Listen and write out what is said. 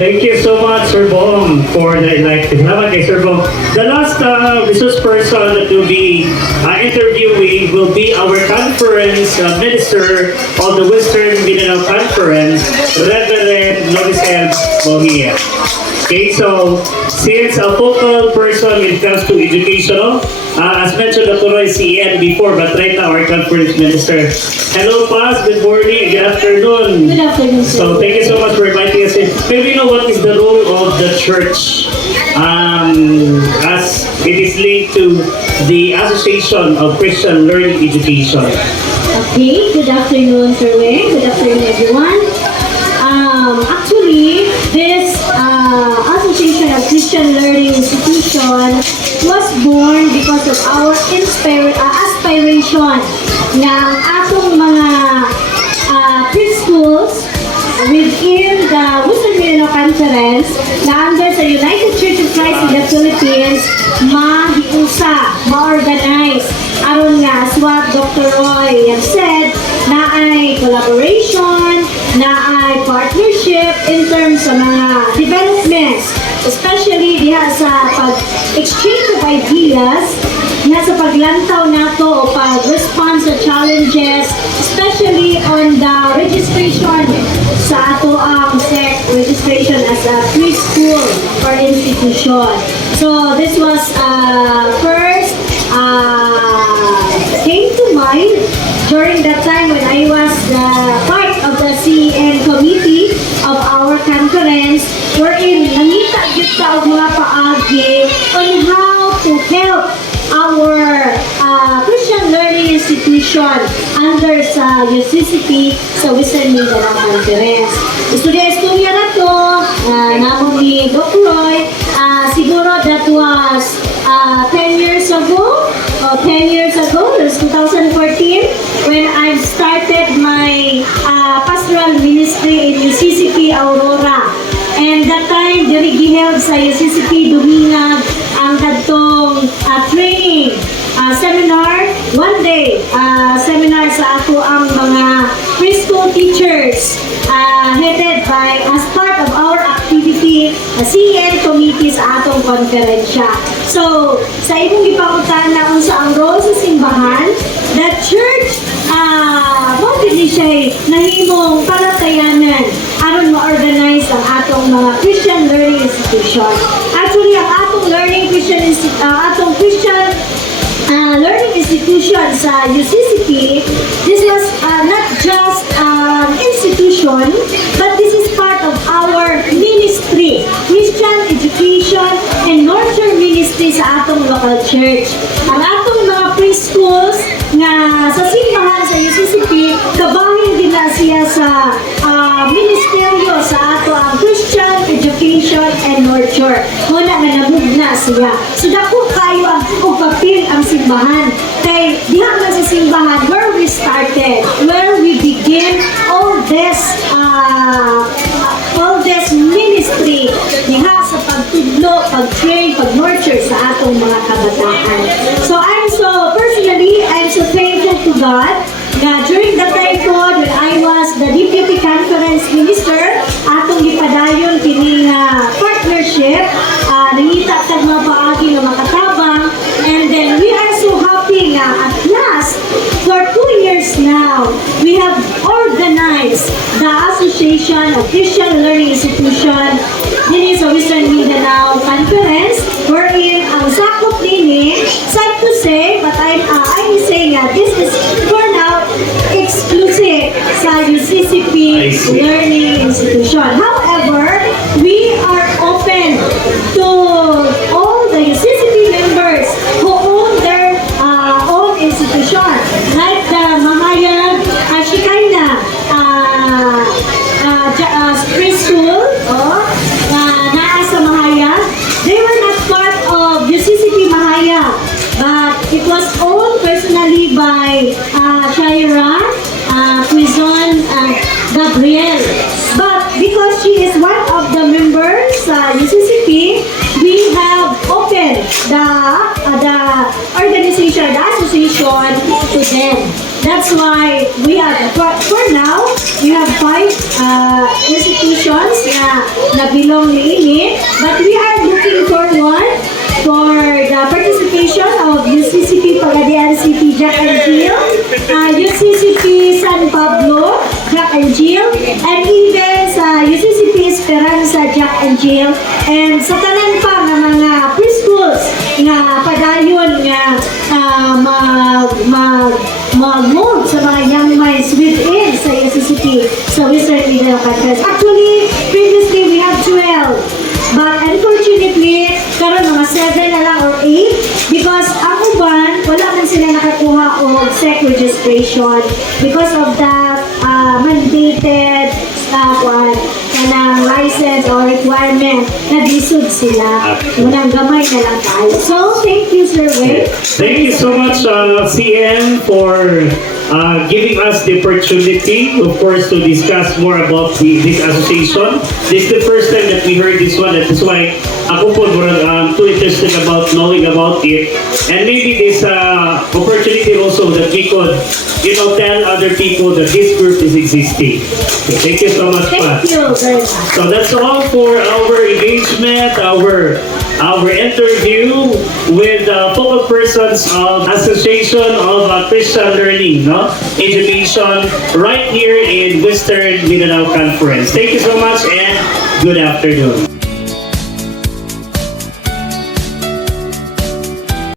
Thank you so much, Sir Bong, for the enlightenment. Salamat kay Sir Bong. The last resource person that will be interviewing will be our conference minister of the Western Mindanao Conference, Reverend Lorisel Bohia. Okay, so since a focal person when it comes to educational, as mentioned Dr. Roy CN before, but right now our conference minister. Hello, Paz. Good morning. Good afternoon. Good afternoon, sir. So thank you so much for inviting us in. Maybe you know what is the role of the church as it is linked to the Association of Christian Learning Education. Okay, good afternoon, Sir Wayne. Good afternoon, everyone. Actually, this Association of Christian Learning Institution was born because of our aspiration ng atong mga preschools within the Western Mindanao Conference na under sa United Church of Christ in the Philippines mahiusa, ma-organize. Aron nga, as what Dr. Roy have said, na ay collaboration, na ay partnership in terms sa mga developments, especially diha sa pag-exchange of ideas, na sa paglantaw nato o pag-respond sa challenges, especially on the registration sa ato ang registration as a preschool or institution. So this was first came to mind during that time when I was part of the CEN committee of our conference, wherein nangita kita og mga paagi on how to help our Christian learning institution under sa UCCP sa Western Mindanao Conference. Istorya na to, namon ni Dr. Roy, siguro that was 10 years ago, 2014, when I started my pastoral ministry in UCCP Aurora. And that time, diri giheld sa UCCP Dumingag ang kadtong training seminar, one day seminar sa ako ang mga preschool teachers headed by, as part of our activity, CEN committee sa atong konferensya. So, sa imong gipangutan na unsa ang role sa simbahan, the church, bakit di siya nahimong palatayanan aron ma-organize ang atong mga Christian learning institution. Actually, ang atong learning Christian learning institution sa UCCP, this was not just an institution, but this is part of our ministry, Christian education and nurture ministry sa atong local church. Ang atong mga preschools nga sa simbahan sa UCCP, kabahin din na siya sa ministeryo sa ato ang Christian education and nurture. Muna nga nabugna siya. So dako kayo ang pagpapil ang simbahan. Kay diha man sa simbahan where we started, where we begin all this ministry diha sa pagtudlo, pag-train, pag-nurture sa atong mga kabataan. So I'm so thankful to God na during that time po when I was the Deputy Conference Minister, atong gipadayon kining partnership, nangita tag mga paagi nga makatabang, and then we are so happy nga at last, for 2 years now, we have organized the Association of Christian Learning Institution din sa Western Mindanao Conference, wherein ang sakop nini, sad to say, but I'm saying this is for now exclusive sa UCCP Learning Institution. However, we are open to all the UCCP members who own their own institution, like the Mahayag Shikaina preschool, naa sa Mahayag. They were not part of UCCP Mahayag, but it was owned personally by Shaira Quizon Gabriel. But because she That's why we have, for now, we have 5 institutions na belong ni but we are looking forward for the participation of UCCP Pagadian City Jack and Jill, UCCP San Pablo Jack and Jill, and even sa UCCP Esperanza Jack and Jill, and sa tanan pa nga mga preschools nga padayon nga mag-mold sa mga young minds within sa UCCP sa Western Mindanao Conference. Actually, previously we have 12. But unfortunately, karon mga 7 na lang or 8 because ang uban, wala man sila nakakuha o SEC registration because of that mandated kanang license or requirement na disod sila. Unang gamay na lang tayo. So, thank you, Sir Wei. Thank you so much, CM, for giving us the opportunity, of course, to discuss more about this association. This is the first time that we heard this one. That is why ako po too interested about knowing about it. And maybe this opportunity also that we could, tell other people that this group is existing. So thank you so much, Pa. Thank you very much. So that's all for our engagement, our interview with focal persons of Association of Christian Learning, Education, right here in Western Mindanao Conference. Thank you so much and good afternoon.